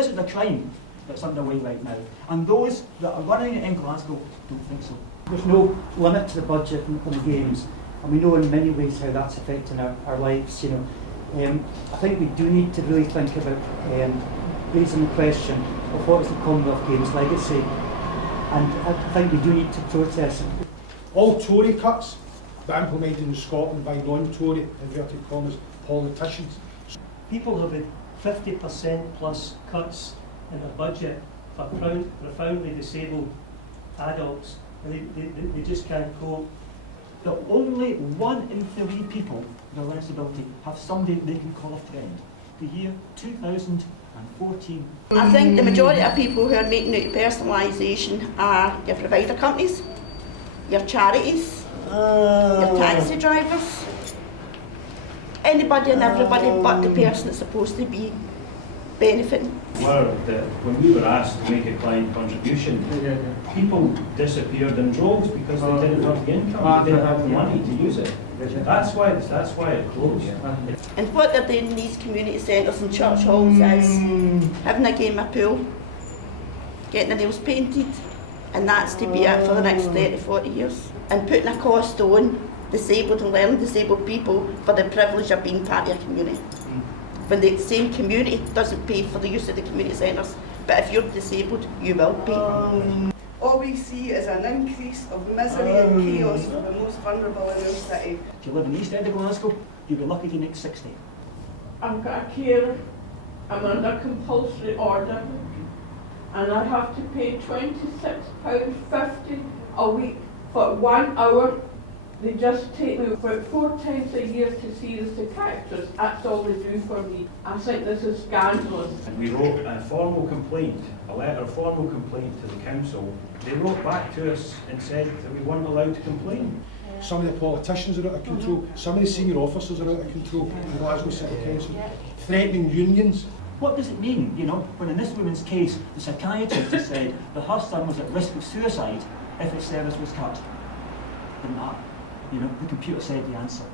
This is a crime that's underway right now, and those that are running it in Glasgow don't think so. There's no limit to the budget on games, and we know in many ways how that's affecting our lives. You know, I think we do need to really think about raising the question of what is the Commonwealth Games legacy, and I think we do need to protest. All Tory cuts were implemented in Scotland by non-Tory, inverted commas, politicians. People have had 50% plus cuts in their budget for profoundly disabled adults, and they just can't cope. That only 1 in 3 people with a learning disability have somebody they can call a friend. The year 2014. I think the majority of people who are making out personalisation are your provider companies, your charities, your taxi drivers, anybody and everybody but the person that's supposed to be benefiting. When we were asked to make a client contribution, people disappeared in droves because they didn't have the income, they didn't have the money to use it. That's why it closed. And what they're doing in these community centres and church halls is having a game of pool, getting the nails painted, and that's to be it for the next 30, 40 years. And putting a cost on disabled and learning disabled people for the privilege of being part of your community. When the same community doesn't pay for the use of the community centres, but if you're disabled, you will pay. All we see is an increase of misery and chaos for the most vulnerable in our city. If you live in the east end of Glasgow, you'll be lucky to make 60. I've got a carer, I'm under compulsory order, and I have to pay £26.50 a week for 1 hour. They just take me about 4 times a year to see the psychiatrist. That's all they do for me. I think this is scandalous. And we wrote a formal complaint, a letter of formal complaint to the council. They wrote back to us and said that we weren't allowed to complain. Some of the politicians are out of control, some of the senior officers are out of control in Glasgow City Council, threatening unions. What does it mean, you know, when in this woman's case, the psychiatrist has said that her son was at risk of suicide if his service was cut? And that, you know, the computer said the answer.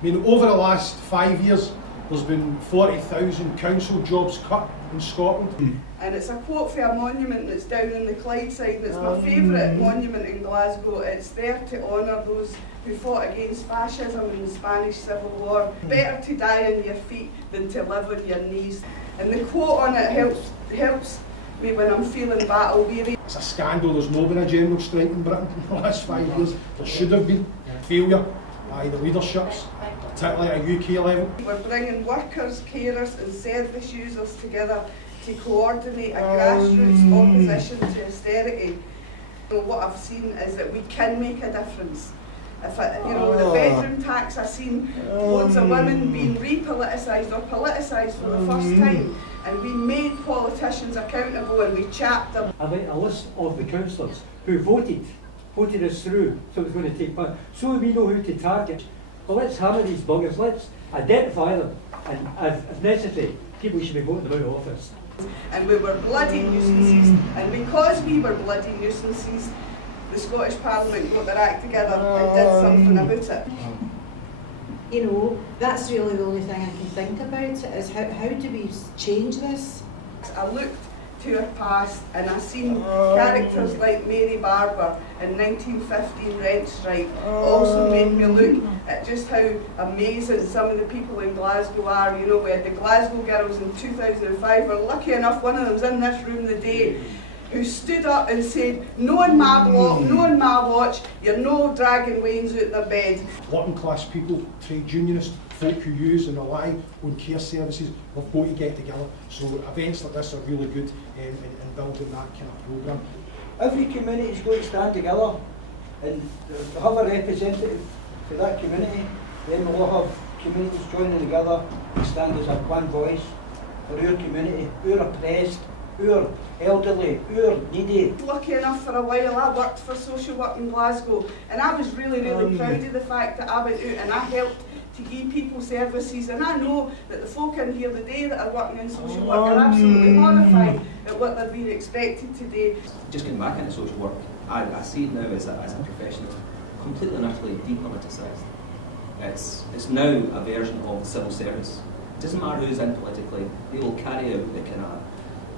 I mean, over the last 5 years, there's been 40,000 council jobs cut in Scotland. And it's a quote for a monument that's down in the Clyde side, and it's my favourite monument in Glasgow. It's there to honour those who fought against fascism in the Spanish Civil War. Better to die on your feet than to live on your knees. And the quote on it helps me when I'm feeling battle weary. It's a scandal there's not been a general strike in Britain in the last 5 years. There should have been. Failure by the leaderships, particularly at a UK level. We're bringing workers, carers and service users together to coordinate a grassroots opposition to austerity. So what I've seen is that we can make a difference. If the bedroom tax, I've seen loads of women being re-politicised or politicised for the first time, and we made politicians accountable and we chapped them. I'd like a list of the councillors who voted us through, so it's going to take part, so we know who to target. But let's hammer these buggers, let's identify them, and if necessary, people should be voting them out of office. And we were bloody nuisances, and because we were bloody nuisances, the Scottish Parliament got their act together and did something about it. You know, that's really the only thing I can think about, is how do we change this? I looked to our past and I seen characters like Mary Barber in 1915 Rent Strike. Also made me look at just how amazing some of the people in Glasgow are. You know, we had the Glasgow girls in 2005. We're lucky enough one of them's in this room today, who stood up and said, no in my block, no in my watch, you're no dragging wains out their bed. Working class people, trade unionists, folk who use and rely on care services, we've got to get together. So events like this are really good in building that kind of programme. Every community is going to stand together and have a representative for that community. Then we'll have communities joining together and stand as a one voice for our community, our oppressed, our elderly, our needy. Lucky enough for a while I worked for social work in Glasgow, and I was really proud of the fact that I went out and I helped to give people services, and I know that the folk in here today that are working in social work are absolutely horrified at what they're being expected to do. Just getting back into social work, I see it now as a profession that's completely and utterly depoliticised. It's now a version of civil service. It doesn't matter who's in politically, they will carry out the kind of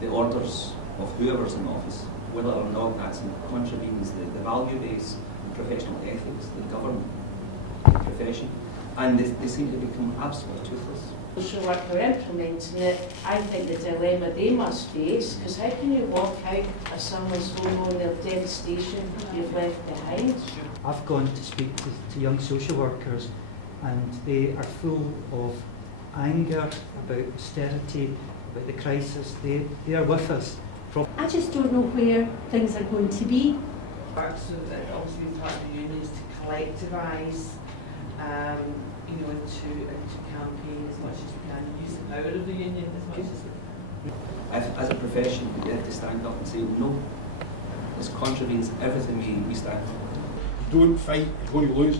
the orders of whoever's in office, whether or not that's contravenes the value base and professional ethics that govern the profession, and they seem to become absolutely toothless. Social worker implementing it, I think the dilemma they must face, because how can you walk out of someone's home on their devastation you've left behind? I've gone to speak to young social workers, and they are full of anger about austerity, about the crisis. They are with us. I just don't know where things are going to be. So that obviously we part of the union is to collectivise, into campaign as much as we can, use the power of the union as much as we can. As a profession, we have to stand up and say, no, this contravenes everything we stand for. You don't fight, you're going to lose.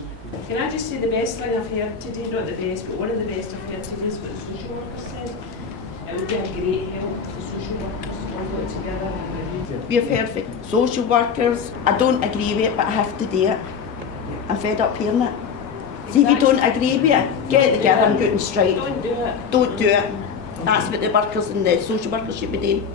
Can I just say the best thing I've heard today, not the best, but one of the best I've heard today is what the social workers said. It would be a great help for the social workers all got together. We're perfect social workers. I don't agree with it, but I have to do it. I'm fed up hearing it. See, if you don't agree with it, get together and go and strike. Don't do it. Don't do it. That's what the workers and the social workers should be doing.